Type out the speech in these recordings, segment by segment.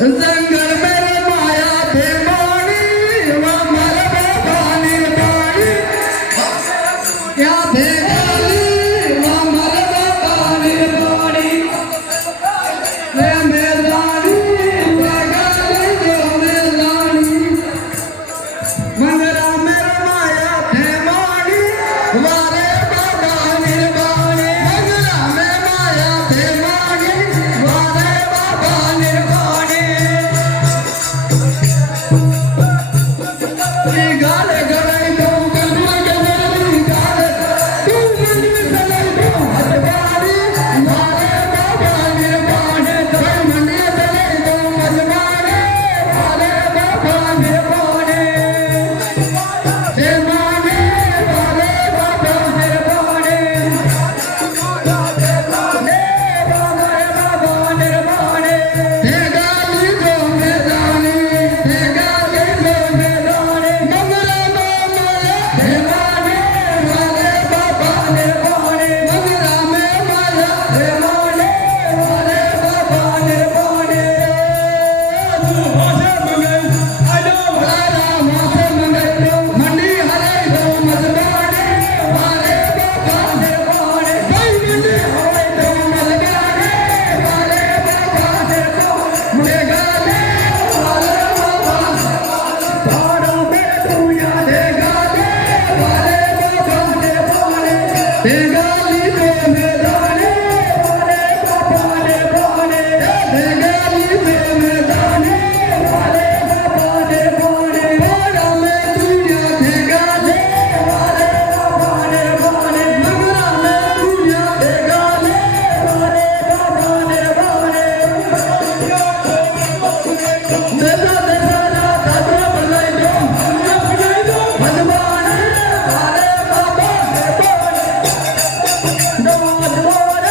जंगल में माया भेमानी मर बाबानी बाणी क्या भेगाली मर बाबानी बाणी मेलानी भेगाली जो मेलानी मंगरा में माया भेमानी वारे बाबानी बाणी मंगरा में माया भेमानी वारे बाबानी बाणी गाले गले दो कलमा गले गाले तू मन चले दो हटवारी मारे बाबा निर्वाणे तो मन चले दो हटवारी मारे बाबा निर्वाणे हे माने मारे बाबा निर्वाणे बाबा निर्वाणे हे गाली दो मेदानी हे गाली दो मेदानी मंगला माया हे माने वाले बाबा निर्वाणे मंगला में माया हे माने वाले बाबा निर्वाणे तू होशे मंगल आलो राम होशे मंगल मंडी हरे दो मजबाने वाले बाबा निर्वाणे भाई मंडी हरे दो मजबाने वाले बाबा निर्वाणे मुझे गाले वाले बाबा धाड़ा में दुनिया दे गाले वाले बाबा निर्वाणे दे गाली दे मेदाने वाले बाबा निर्वाणे दे गाली दे मेदाने वाले बाबा निर्वाणे धाड़ा में दुनिया दे गाले वाले बाबा निर्वाणे मंगला में दुनिया दे गाले वाले बाबा निर्वाणे देता देता दादा बनाई दो भगवान वाले बाबा दो भगवान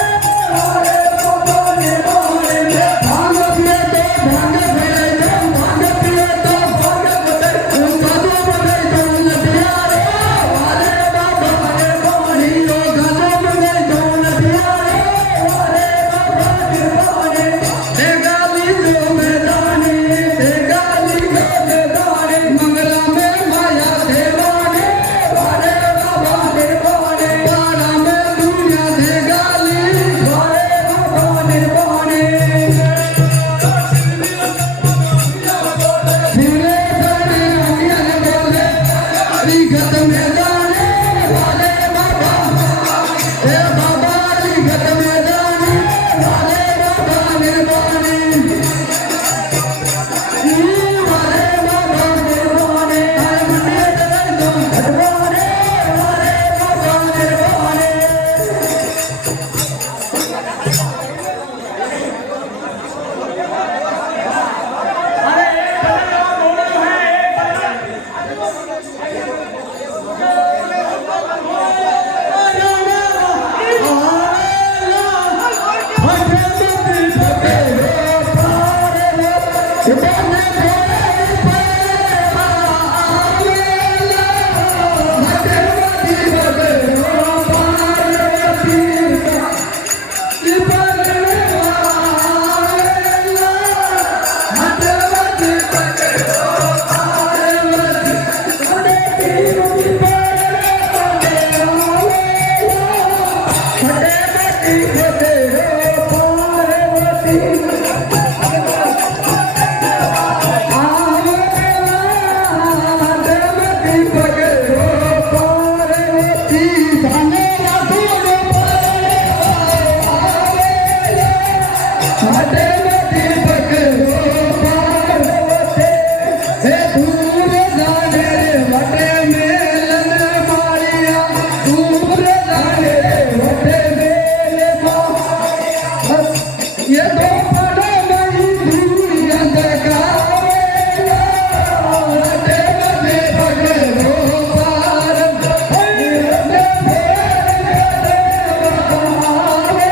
वाले बाबा निर्वाणे भांग पिए तो भांग बनाई दो भांग पिए तो भांग बनाई गाजो बनाई दो लटियारे वाले बाबा निर्वाणे गाजो बनाई दो लटियारे वाले बाबा निर्वाणे हे गाली दो मेदानी हे गाली दो मेदानी मंगला में माया देवाने वाले बाबा निर्वाणे पारा में दुनिया दे गाली वाले बाबा निर्वाणे सिरे गाने अमियन बोले रिगत में जाने वाले बाबा हे बाबा रिगत में जाने वाले बाबा निर्वाणे वाले बाबा निर्वाणे हर मंडे चले दो हटवाने वाले बाबा निर्वाणे ये दो